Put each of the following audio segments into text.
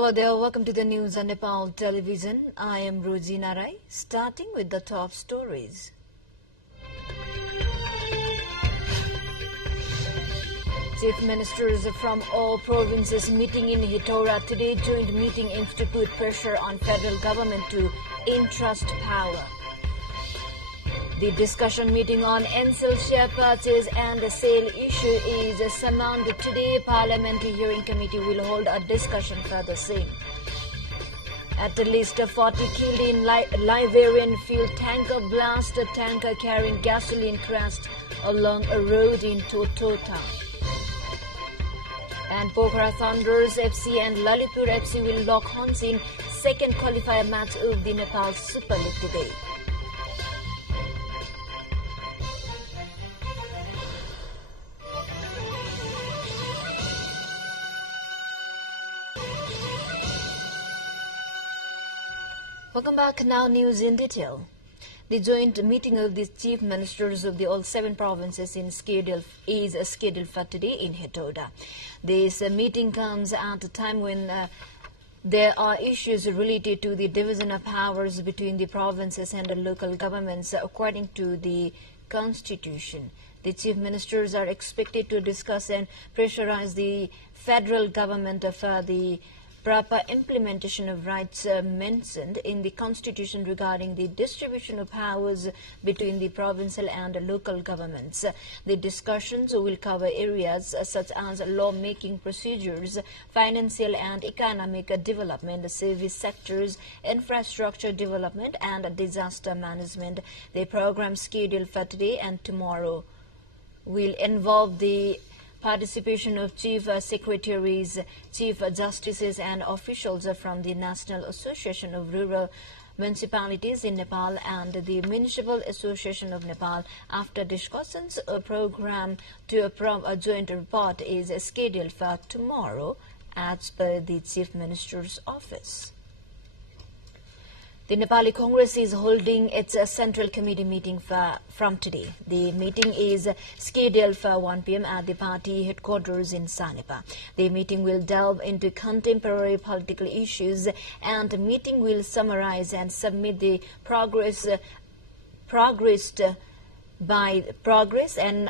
Hello there, welcome to the news on Nepal television. I am Rojina Rai, starting with the top stories. Chief ministers from all provinces meeting in Hithora today. Joint meeting aims to put pressure on federal government to entrust power. The discussion meeting on NCL share purchase and the sale issue is summoned today. Parliamentary hearing committee will hold a discussion for the same. At least 40 killed in Liberian fuel tanker blast. A tanker carrying gasoline crashed along a road in Totota. And Pokhara Thunders FC and Lalitpur FC will lock horns in second qualifier match of the Nepal Super League today. Welcome back. Now news in detail. The joint meeting of the chief ministers of the all 7 provinces is scheduled for today in Hithora. This meeting comes at a time when there are issues related to the division of powers between the provinces and the local governments according to the constitution. The chief ministers are expected to discuss and pressurize the federal government for the proper implementation of rights mentioned in the constitution regarding the distribution of powers between the provincial and local governments. The discussions will cover areas such as law-making procedures, financial and economic development, service sectors, infrastructure development and disaster management. The program scheduled for today and tomorrow will involve the participation of chief secretaries, chief justices and officials from the National Association of Rural Municipalities in Nepal and the Municipal Association of Nepal. After discussions, a program to a joint report is scheduled for tomorrow as per the Chief Minister's office. The Nepali Congress is holding its Central Committee meeting from today. The meeting is scheduled for 1 p.m. at the party headquarters in Sanepa. The meeting will delve into contemporary political issues and the meeting will summarize and submit the progress and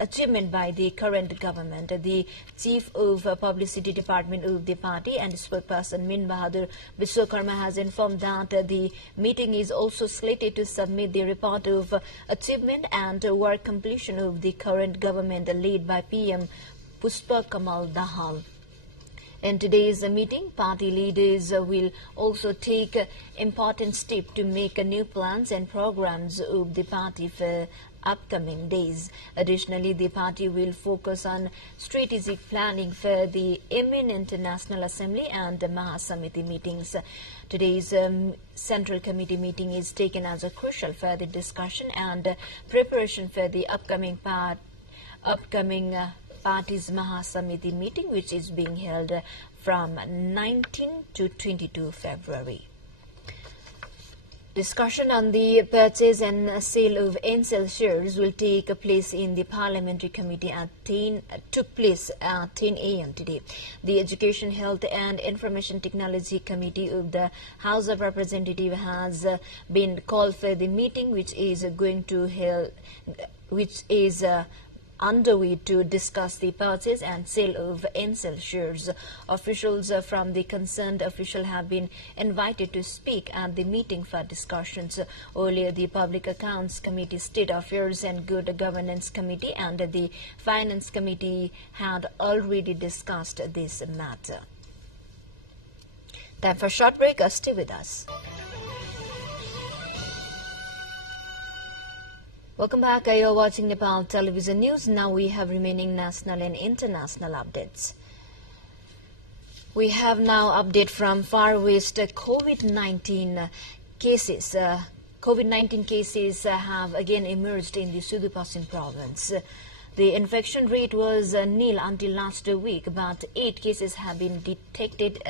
achievement by the current government. The Chief of Publicity Department of the party and spokesperson Min Bahadur Vishwakarma has informed that the meeting is also slated to submit the report of achievement and work completion of the current government led by PM Pushpa Kamal Dahal. In today's meeting, party leaders will also take important steps to make new plans and programs of the party for upcoming days. Additionally, the party will focus on strategic planning for the imminent National Assembly and the Mahasamiti meetings. Today's Central Committee meeting is taken as a crucial for the discussion and preparation for the upcoming party's Mahasamiti meeting, which is being held from 19 to 22 February. Discussion on the purchase and sale of NCL shares will take place in the Parliamentary Committee took place at 10 a.m. today. The Education, Health and Information Technology Committee of the House of Representatives has been called for the meeting, which is underway to discuss the purchase and sale of NCL shares. Officials from the concerned official have been invited to speak at the meeting for discussions. Earlier, the Public Accounts Committee, State Affairs and Good Governance Committee and the Finance Committee had already discussed this matter. Time for a short break. Stay with us. Welcome back. You're watching Nepal Television News. Now we have remaining national and international updates. We have now update from Far West. COVID-19 cases. COVID-19 cases have again emerged in the Sudur Paschim province. The infection rate was nil until last week, but 8 cases have been detected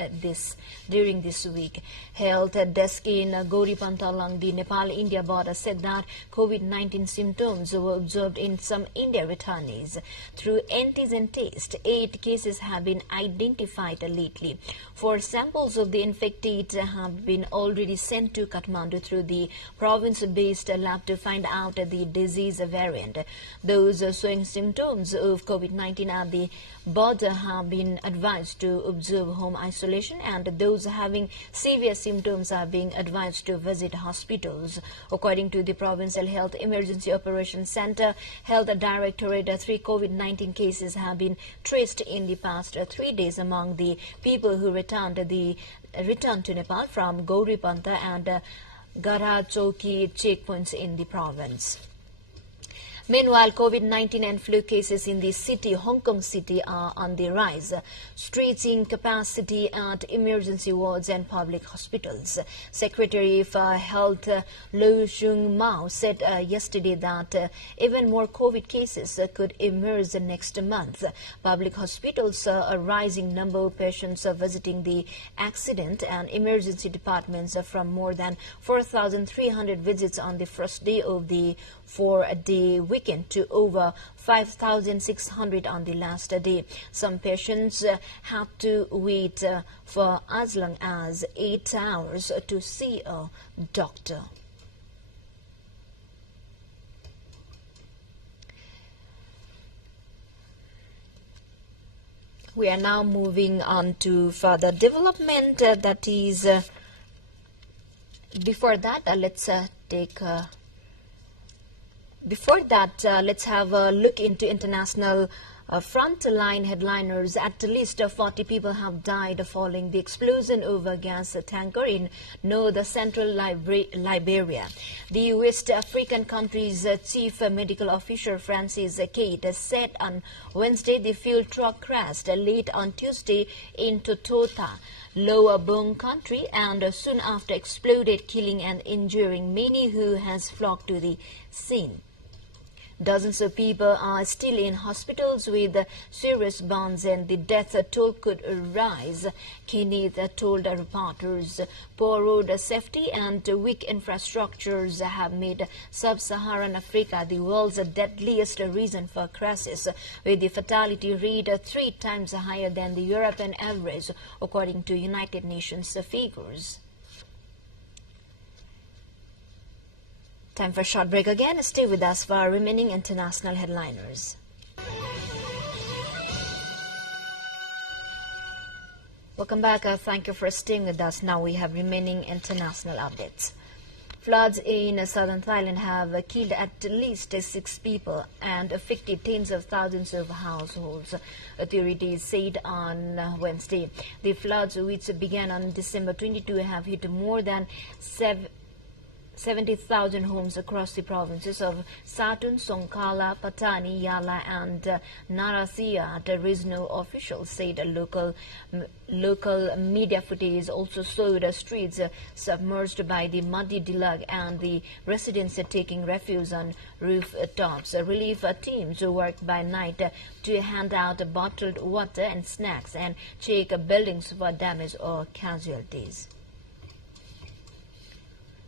during this week. Health desk in Gauripanta along the Nepal-India border said that COVID-19 symptoms were observed in some India returnees. Through antigen test, 8 cases have been identified lately. 4 samples of the infected have been already sent to Kathmandu through the province-based lab to find out the disease variant. Those showing symptoms of COVID-19 at the border have been advised to observe home isolation, and those having severe symptoms are being advised to visit hospitals. According to the Provincial Health Emergency Operations Center Health Directorate, 3 COVID-19 cases have been traced in the past 3 days among the people who returned to Nepal from Gauripanta and Garha Chowki checkpoints in the province. Meanwhile, COVID-19 and flu cases in the city, Hong Kong City, are on the rise, stretching capacity at emergency wards and public hospitals. Secretary for Health Lo Shung Mao said yesterday that even more COVID cases could emerge next month. Public hospitals saw a rising number of patients visiting the accident and emergency departments from more than 4,300 visits on the first day of the 4-day weekend to over 5,600 on the last day. Some patients had to wait for as long as 8 hours to see a doctor. We are now moving on to further development. That is, before that, let's have a look into international frontline headliners. At least 40 people have died following the explosion of a gas tanker in north central Liberia. The West African country's chief medical officer, Francis Kate, said on Wednesday the fuel truck crashed late on Tuesday in Totota, Lower Bong country, and soon after exploded, killing and injuring many who has flocked to the scene. Dozens of people are still in hospitals with serious burns, and the death toll could rise. Kenneth told reporters poor road safety and weak infrastructures have made sub-Saharan Africa the world's deadliest reason for crashes, with the fatality rate 3 times higher than the European average, according to United Nations figures. Time for a short break again. Stay with us for our remaining international headliners. Welcome back. Thank you for staying with us. Now we have remaining international updates. Floods in southern Thailand have killed at least 6 people and affected tens of thousands of households, authorities said on Wednesday. The floods, which began on December 22, have hit more than 70,000 homes across the provinces of Satun, Songkhla, Patani, Yala and Narathiya. The regional officials said local media footage also showed streets submerged by the muddy deluge and the residents taking refuge on rooftops. Relief teams worked by night to hand out bottled water and snacks and check buildings for damage or casualties.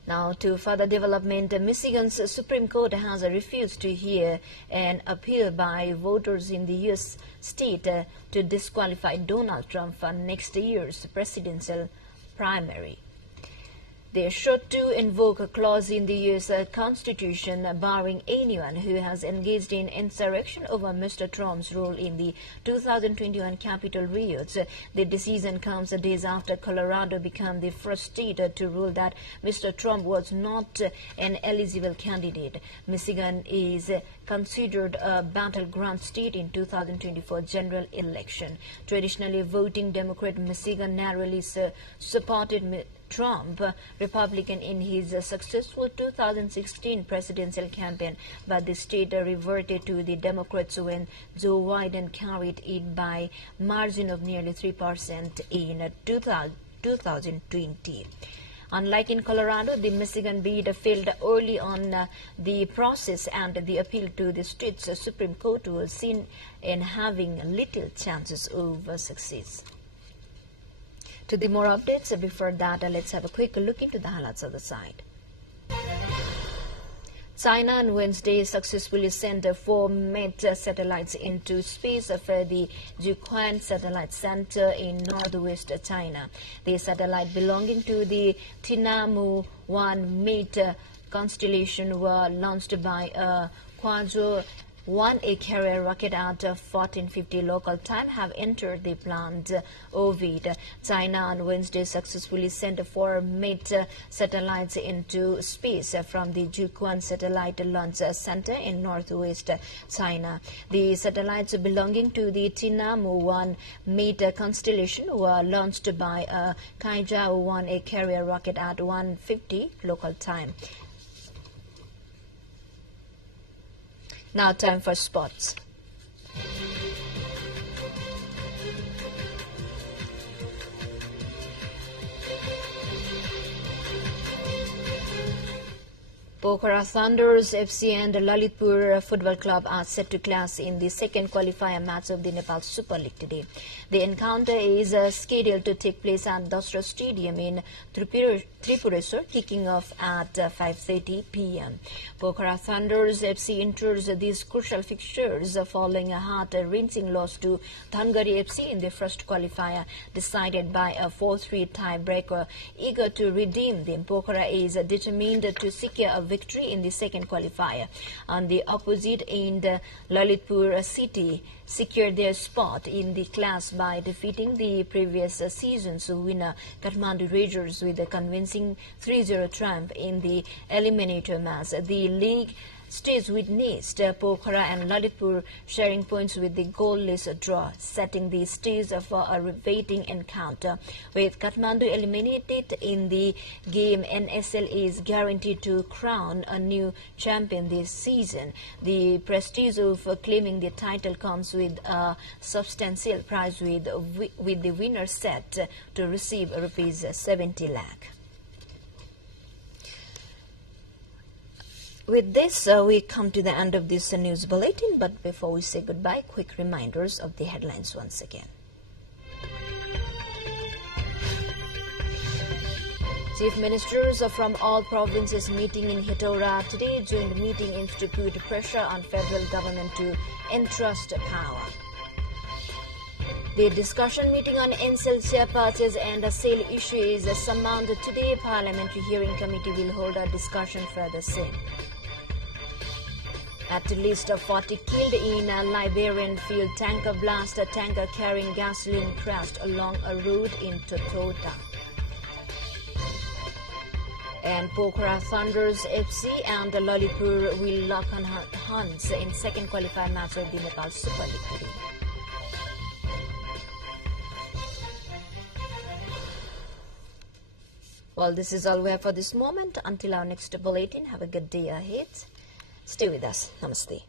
Now to further development, Michigan's Supreme Court has refused to hear an appeal by voters in the U.S. state to disqualify Donald Trump for next year's presidential primary. They sought to invoke a clause in the U.S. Constitution barring anyone who has engaged in insurrection over Mr. Trump's role in the 2021 Capitol riots. The decision comes days after Colorado became the first state to rule that Mr. Trump was not an eligible candidate. Michigan is considered a battleground state in 2024 general election. Traditionally voting Democrat, Michigan narrowly supported Trump, Republican, in his successful 2016 presidential campaign, but the state reverted to the Democrats when Joe Biden carried it by margin of nearly 3% in 2020. Unlike in Colorado, the Michigan bid failed early on the process, and the appeal to the state's Supreme Court was seen in having little chances of success. To the more updates, before that, let's have a quick look into the highlights of the site. China on Wednesday successfully sent 4 mate satellites into space for the Jiuquan Satellite Center in northwest China. The satellite belonging to the Tinamu 1 mate constellation were launched by a Kuaizhou 1A carrier rocket at 1450 local time have entered the planned orbit. China on Wednesday successfully sent 4 mate satellites into space from the Jiuquan Satellite Launch Center in northwest China. The satellites belonging to the Tinamu 1 mate constellation were launched by a Kuaizhou 1A carrier rocket at 1:50 local time. Now time for sports. Pokhara Thunders FC and Lalitpur Football Club are set to clash in the second qualifier match of the Nepal Super League today. The encounter is scheduled to take place at Dasra Stadium in Tripureshwar, kicking off at 5:30 p.m. Pokhara Thunders FC enters these crucial fixtures following a heart-wrenching loss to Dhangari FC in the first qualifier, decided by a 4-3 tie-breaker. Eager to redeem them, Pokhara is determined to secure a victory in the second qualifier. On the opposite end, Lalitpur City secured their spot in the class by defeating the previous season's winner Kathmandu Rangers with a convincing 3-0 triumph in the eliminator match. The league stays witnessed Pokhara and Lalitpur sharing points with the goalless draw, setting the stage for a riveting encounter. With Kathmandu eliminated in the game, NSL is guaranteed to crown a new champion this season. The prestige of claiming the title comes with a substantial prize, with the winner set to receive rupees 70 lakh. With this, we come to the end of this news bulletin, but before we say goodbye, quick reminders of the headlines once again. Chief Ministers from all provinces meeting in Hitoura today. Joint meeting aims to put pressure on federal government to entrust power. The discussion meeting on NSL share purchase and sale issue is summoned today. Parliamentary Hearing Committee will hold a discussion for the same. At least 40 killed in a Liberian field tanker blast. A tanker carrying gasoline crashed along a road in Totota. And Pokhara Thunders FC and Lalitpur will lock on hands in second qualifier match of the Nepal Super League today. Well, this is all we have for this moment. Until our next bulletin, have a good day ahead. Stay with us. Namaste.